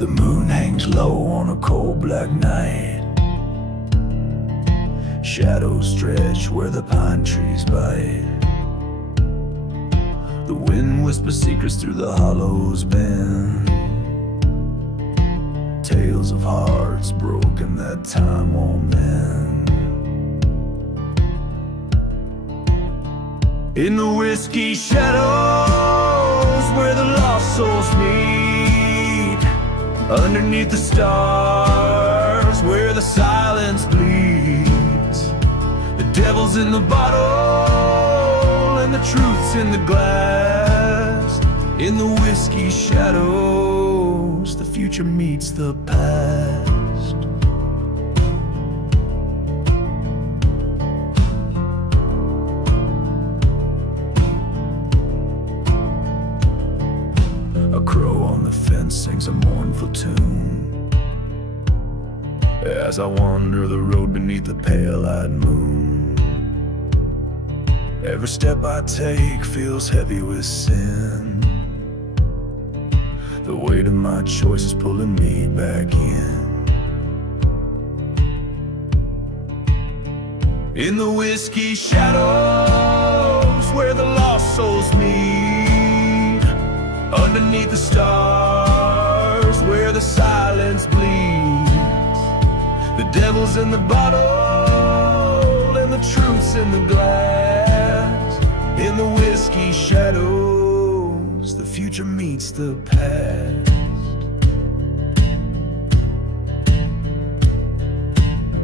The moon hangs low on a cold black night. Shadows stretch where the pine trees bite. The wind whispers secrets through the hollows bend. Tales of hearts broken that time won't mend. In the whiskey shadows where the lost souls meet, underneath the stars where the silence bleeds. The devil's in the bottle and the truth's in the glass. In the whiskey shadows, the future meets the past. A crow on the fence sings a mournful tune as I wander the road beneath the pale-eyed moon. Every step I take feels heavy with sin. The weight of my choices pulling me back in. In the whiskey shadows where the lost souls meet, underneath the stars where the silence bleeds. The devil's in the bottle and the truth's in the glass. In the whiskey shadows, the future meets the past.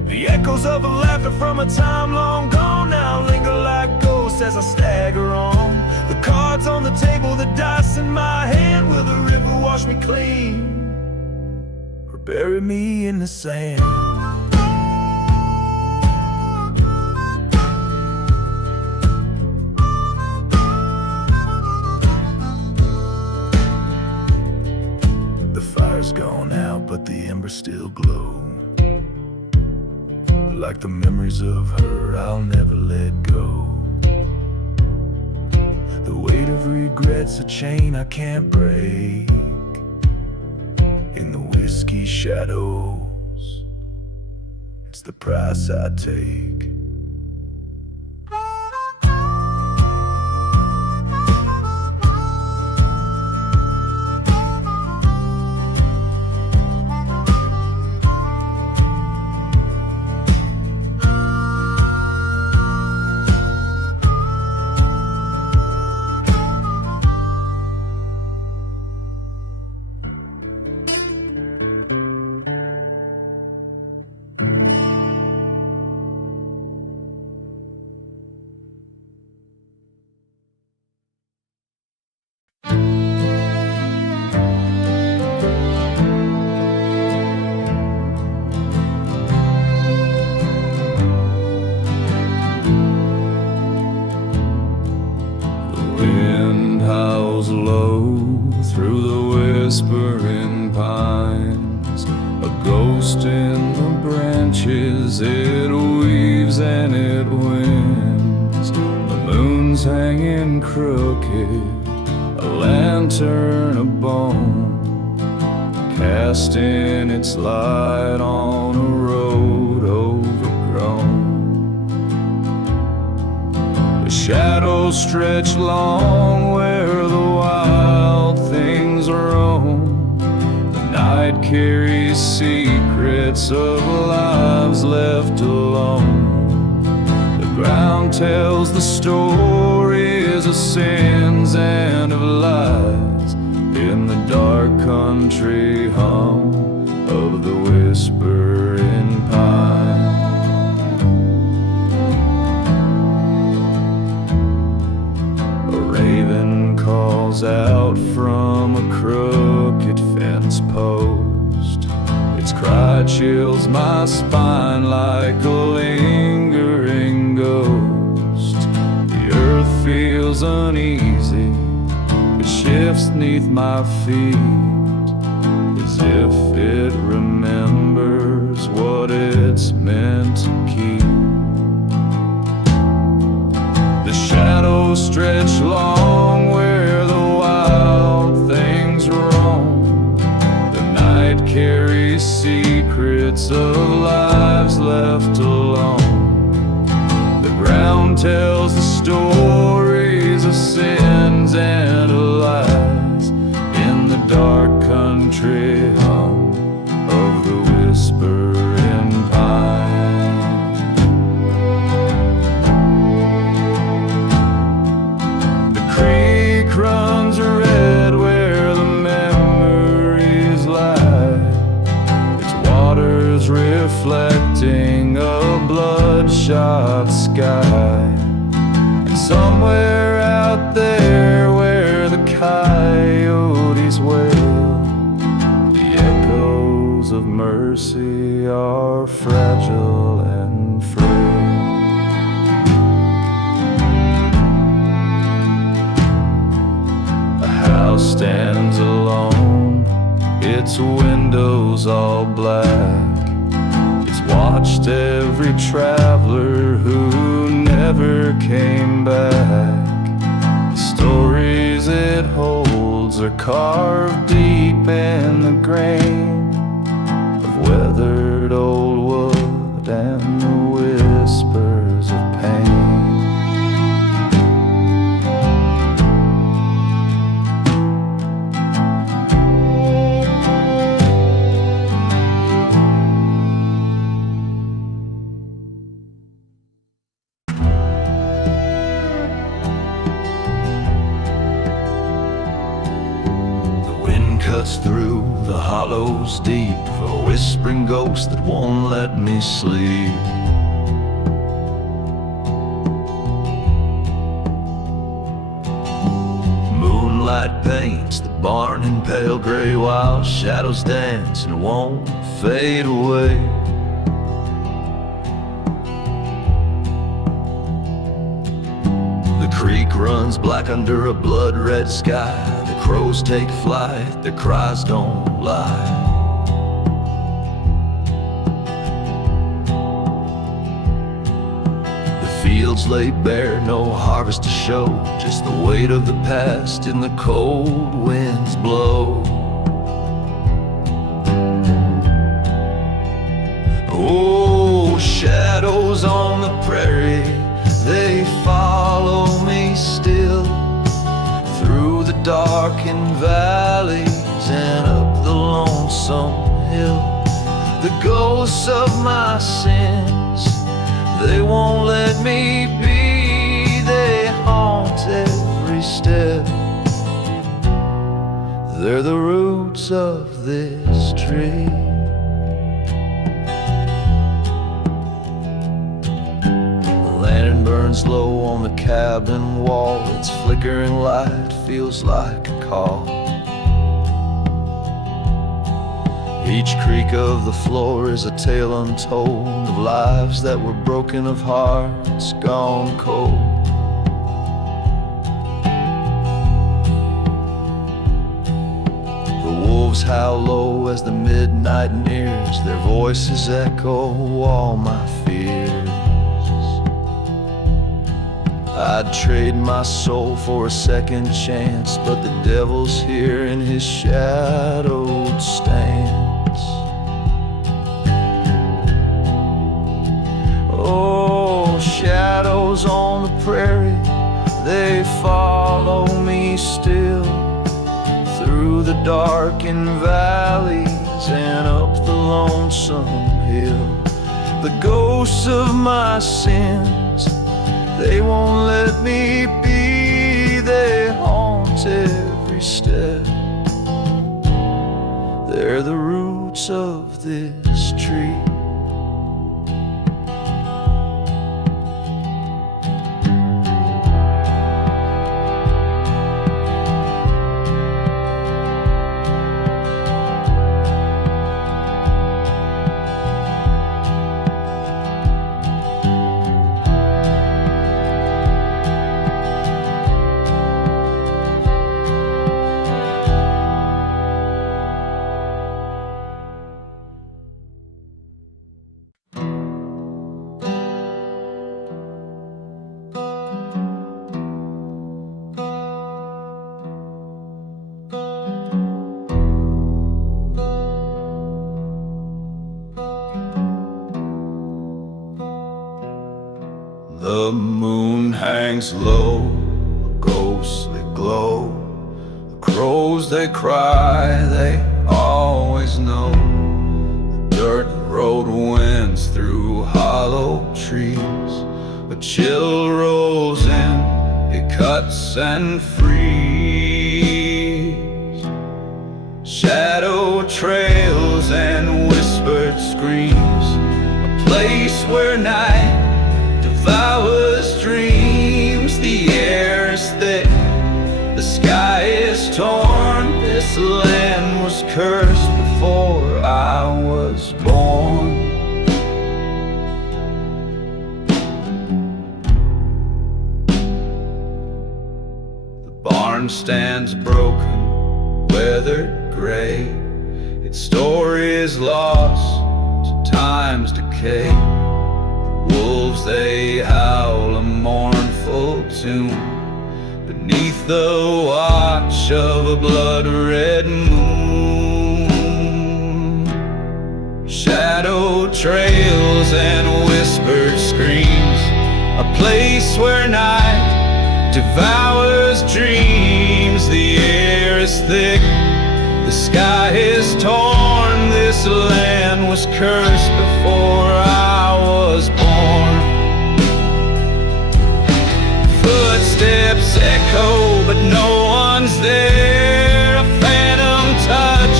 The echoes of a laughter from a time long gone now linger like ghosts as I stagger on. The cards on the table, the dice in my hand. Will the river wash me clean or bury me in the sand? The fire's gone out, but the embers still glow. Like the memories of her I'll never let go. The weight of regret's a chain I can't break. In the whiskey shadows, it's the price I take. Through the whispering pines, a ghost in the branches, it weaves and it wins. The moon's hanging crooked, a lantern of bone, casting its light on a road overgrown. The shadows stretch long where the wild things roam. The night carries secrets of lives left alone. The ground tells the stories of sins and of lies in the dark country hum of the whispering pine. Calls out from a crooked fence post. Its cry chills my spine like a lingering ghost. The earth feels uneasy, it shifts neath my feet, as if it remembers what it's meant to keep. The shadows stretch long where the wild things roam. The night these secrets of lives left alone. The ground tells the stories of sins and lies in the dark country hum of the whispering pine. The creek runs red where the memories lie, its waters reflecting a bloodshot sky. And somewhere out there where the coyotes wail, the echoes of mercy are fragile and frail. A house stands alone, its windows all black. It's watched every traveler who never came back. The stories it holds are carved deep in the grain of weathered old wood and the whispers of pain. Cuts through the hollows deep, a whispering ghost that won't let me sleep. Moonlight paints the barn in pale gray while shadows dance and won't fade away. The creek runs black under a blood-red sky. The crows take flight, their cries don't lie. The fields lay bare, no harvest to show, just the weight of the past in the cold winds blow. Oh, shadows on the prairie, they follow me still, through the darkened valleys and up the lonesome hill. The ghosts of my sins, they won't let me be. They haunt every step. They're the roots of this tree. Burns low on the cabin wall, its flickering light feels like a call. Each creak of the floor is a tale untold of lives that were broken, of hearts gone cold. The wolves howl low as the midnight nears, their voices echo all my fears. I'd trade my soul for a second chance, but the devil's here in his shadowed stance. Oh, shadows on the prairie, they follow me still, through the darkened valleys and up the lonesome hill. The ghosts of my sins, they won't let me be. They haunt every step. They're the roots of this tree. The moon hangs low, a ghostly glow. The crows they cry, they always know. The dirt road winds through hollow trees. A chill rolls in, it cuts and frees. Shadow trails and whispered screams. A place where night devours dreams. The air is thick, the sky is torn. This land was cursed before I was born. The barn stands broken, weathered gray. Its story is lost to time's decay. Wolves they howl a mournful tune beneath the watch of a blood-red moon. Shadow trails and whispered screams. A place where night devours dreams. The air is thick, the sky is torn. This land was cursed before I was born. Footsteps echo, but no one's there. A phantom touch,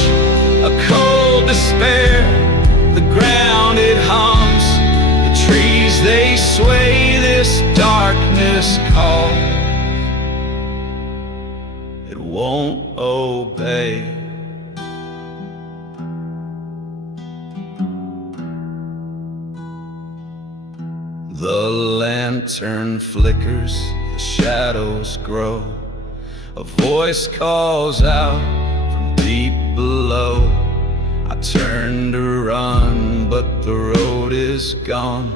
a cold despair. The ground it hums, the trees they sway. This darkness calls, it won't obey. The lantern flickers, the shadows grow. A voice calls out from deep below. I turn to run, but the road is gone.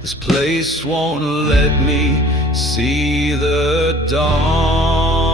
This place won't let me see the dawn.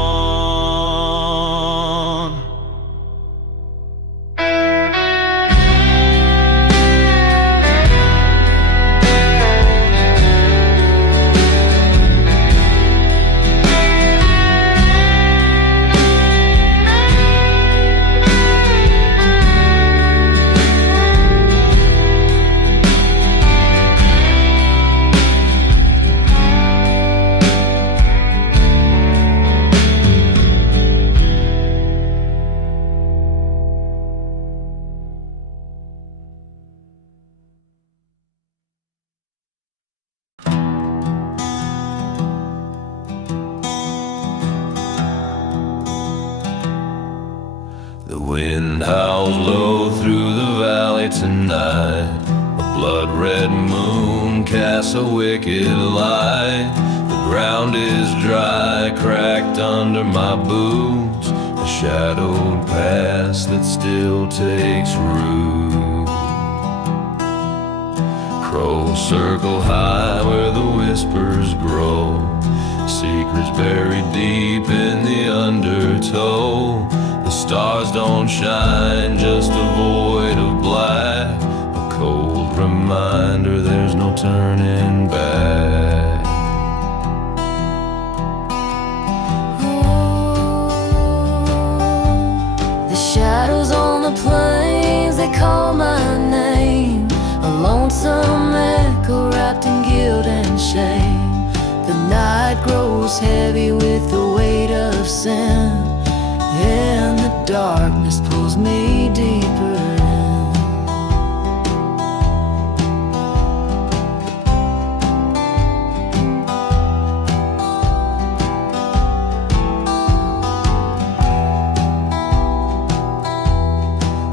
The wind howls low through the valley tonight. A blood-red moon casts a wicked light. The ground is dry, cracked under my boots. A shadowed past that still takes root. Crows circle high where the whispers grow. Secrets buried deep in the undertow. The stars don't shine, just a void of black. A cold reminder there's no turning back. The shadows on the plains, they call my name. A lonesome echo wrapped in guilt and shame. The night grows heavy with the weight of sin, and the darkness pulls me deeper in.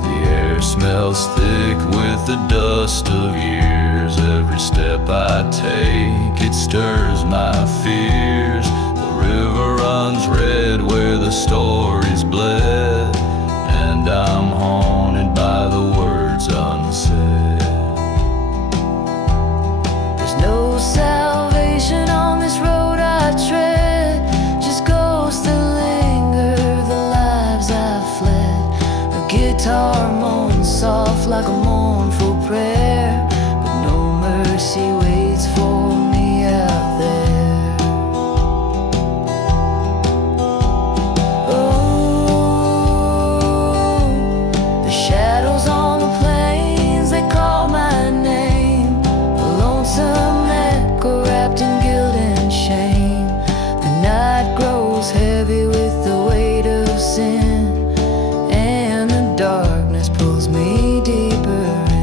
The air smells thick with the dust of years. Every step I take, it stirs my fears. The river runs red where the stories bled, and I'm haunted by the words unsaid. There's no salvation on this road I tread, just ghosts that linger, the lives I've fled. A guitar moans soft like a mournful prayer, but no mercy waits for me out Shadows on the plains, they call my name. A lonesome echo wrapped in guilt and shame. The night grows heavy with the weight of sin, and the darkness pulls me deeper in.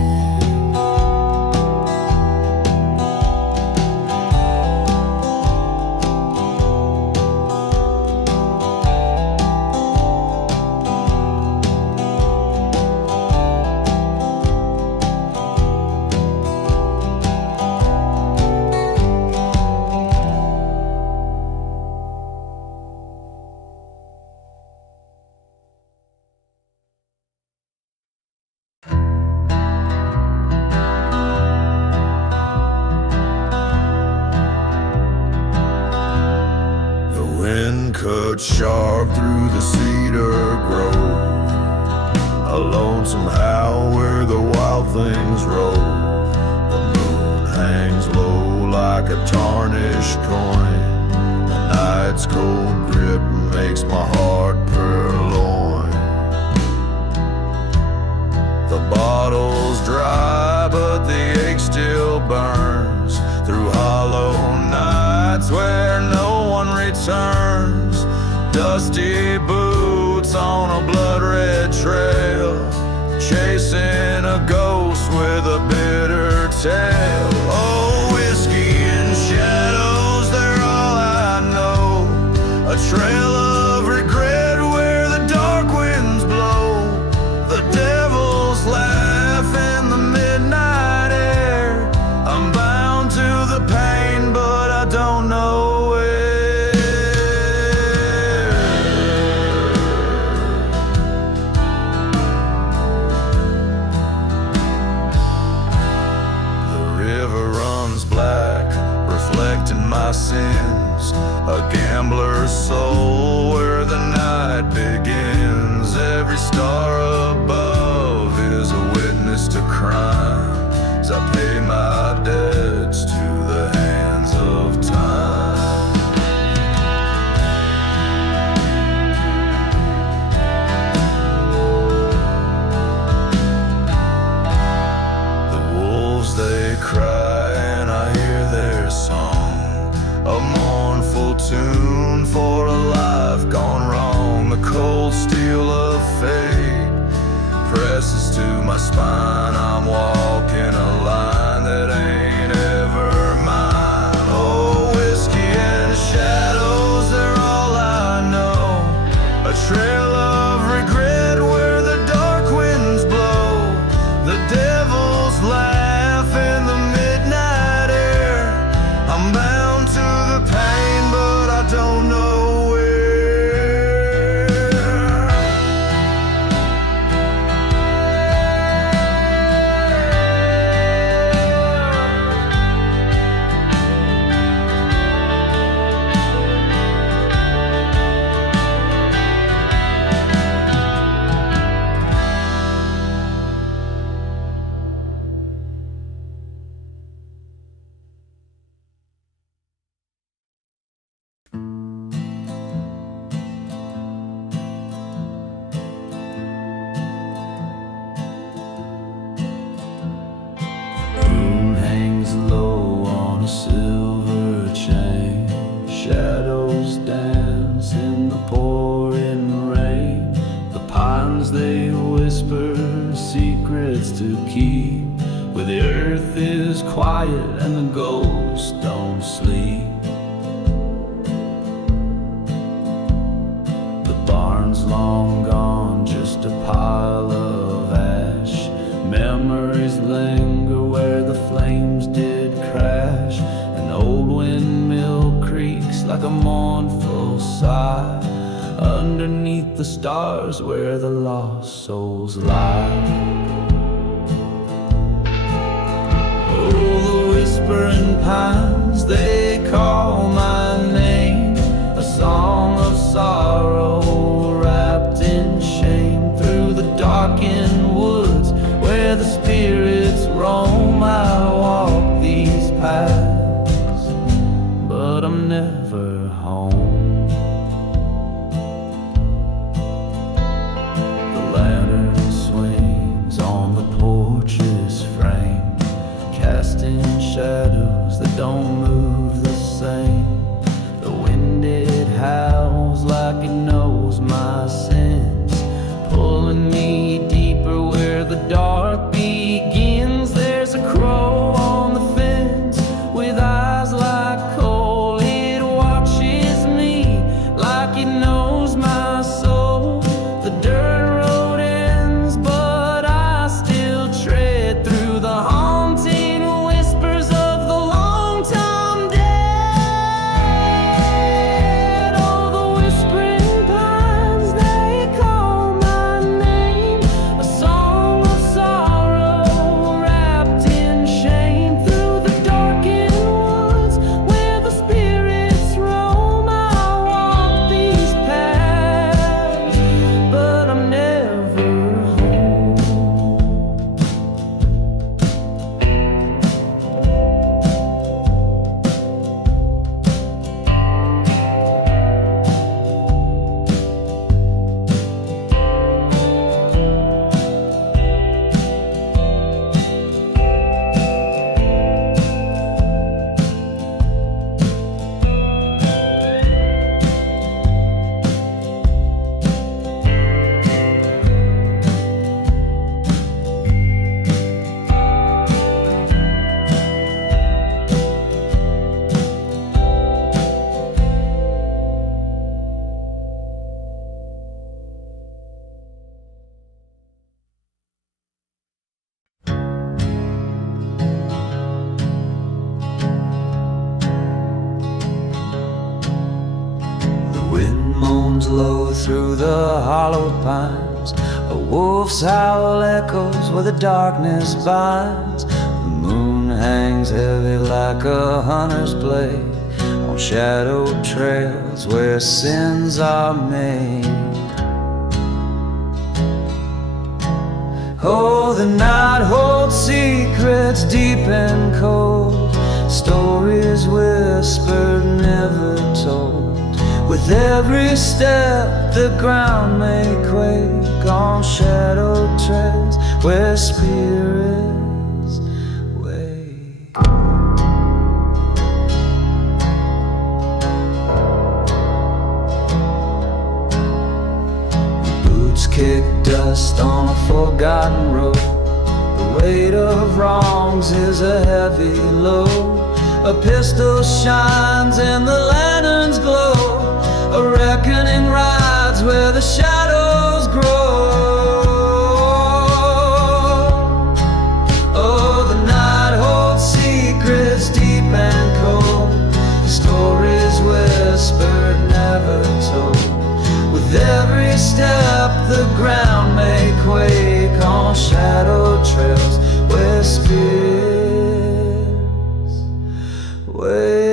Wind cut sharp through the cedar grove, a lonesome howl where the wild things roll. The moon hangs low like a tarnished coin. The night's cold grip makes my heart purloin. The bottle's dry, but the ache still burns through hollow nights where no one returns. Dusty boots on a blood-red trail, chasing a ghost with a bitter tale. Oh, whiskey and shadows, they're all I know. A trail of regret where the dark winds blow. The devil's laugh in the midnight air. I'm bound to the pain, but I don't know where. Reflecting my sins, a gambler's soul where the night begins. Every star above is a witness to crime as I pay my debts to the hands of time. The wolves, they cry and I hear their song, a mournful tune for a life gone wrong. The cold steel of fate presses to my spine. I'm walking a line that ain't ever mine. Oh, whiskey and shadows, they're all I know. A trail of regret where the dark winds blow. The devil's laugh in the midnight air. I'm bound to the pain, but I don't know where. Moon hangs low on a silver chain. Shadows dance in the pouring rain. The pines, they whisper secrets to keep, where the earth is quiet and the ghosts don't sleep. The barn's long gone, just a pile of ash. Memories linger where the flames did crash. An old windmill creaks like a mournful sigh underneath the stars where the lost souls lie. Oh, the whispering pines, they call my name. A song of sorrow wrapped in shame. Through the darkened woods where the spirits roam, I walk these paths, but I'm never home. The lantern swings through the hollowed pines. A wolf's howl echoes where the darkness binds. The moon hangs heavy like a hunter's blade on shadowed trails where sins are made. Oh, the night holds secrets deep and cold, stories whispered, never told. With every step the ground may quake on shadowed trails where spirits wake. Boots kick dust on a forgotten road. The weight of wrongs is a heavy load. A pistol shines and the lanterns glow. A reckoning rides where the shadows grow. Oh, the night holds secrets deep and cold, stories whispered, never told. With every step the ground may quake on shadowed trails where spirits wake.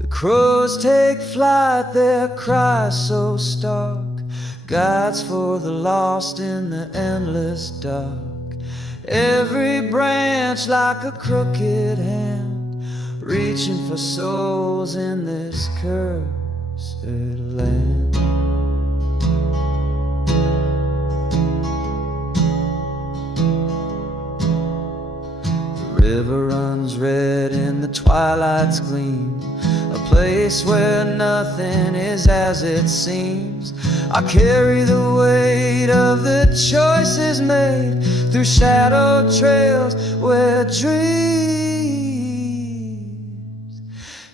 The crows take flight, their cry so stark, guides for the lost in the endless dark. Every branch like a crooked hand, reaching for souls in this cursed land. The river runs red in the twilight's gleam, a place where nothing is as it seems. I carry the weight of the choices made through shadowed trails where dreams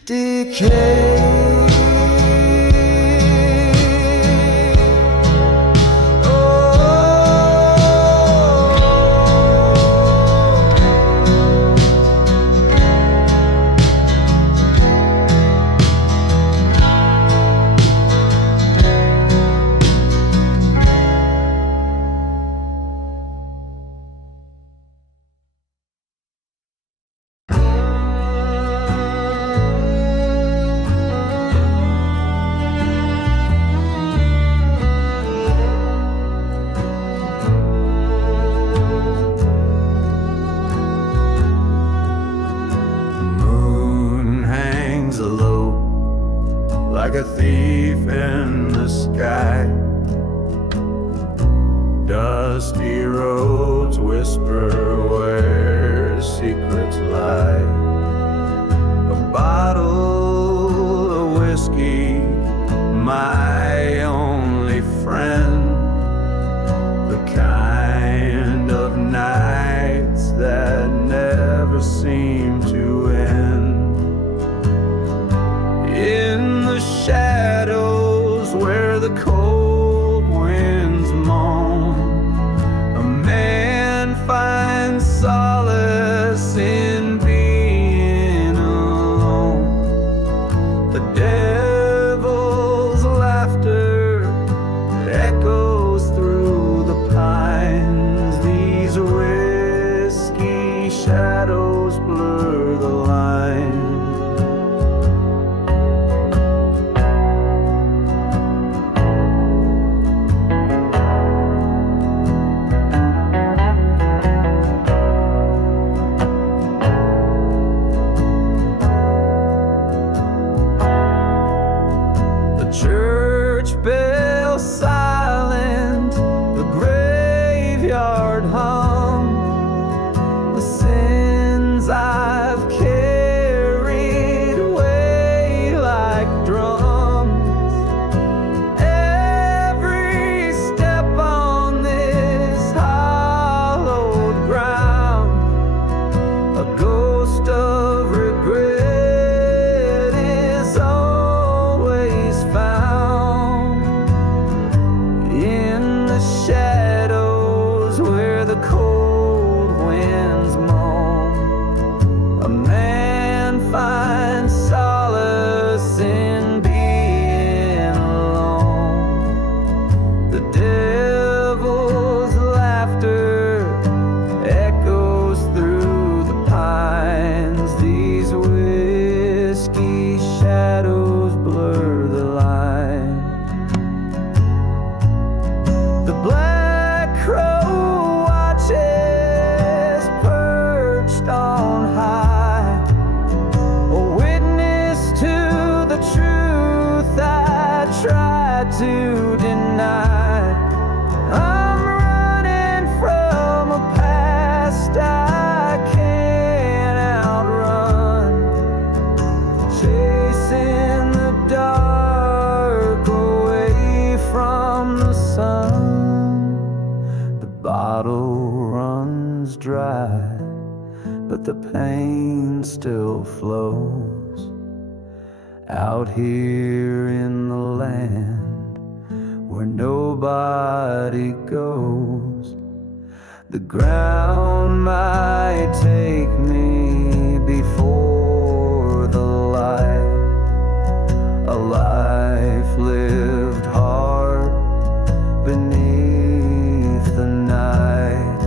decay. Like a thief in the sky, dusty roads whisper where secrets lie. A bottle of whiskey, my only friend, the kind of nights that never seem to end. In the shadows where the cold winds moan, a man finds solace in being alone. The devil's laughter echoes through the pines. These whiskey shadows blur the line. Church bell silent, the graveyard hum. The sins I've carried weigh like drums. Every step on this hallowed ground, a ghost of regret is always found. to deny. I'm running from a past I can't outrun, chasing the dark away from the sun. The bottle runs dry, but the pain still flows. Out here in the land where nobody goes, the ground might take me before the light. A life lived hard beneath the night.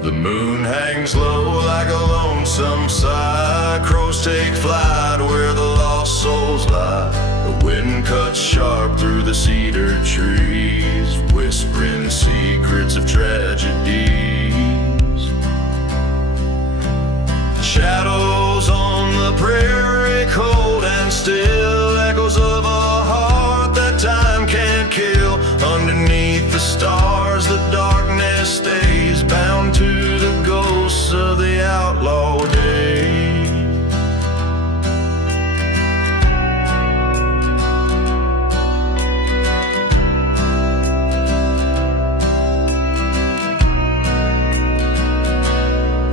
The moon hangs low like a lonesome sigh. Crows take flight where the lost souls lie. The wind cuts sharp through the cedar trees, whispering secrets of tragedies. Shadows on the prairie, cold and still, echoes of a heart that time can't kill. Underneath the stars, the darkness stays, bound to the ghosts of the outlaw days.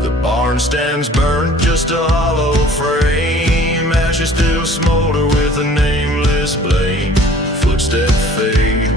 The barn stands burnt, just a hollow frame. Ashes still smolder with a nameless blame. Footsteps fade,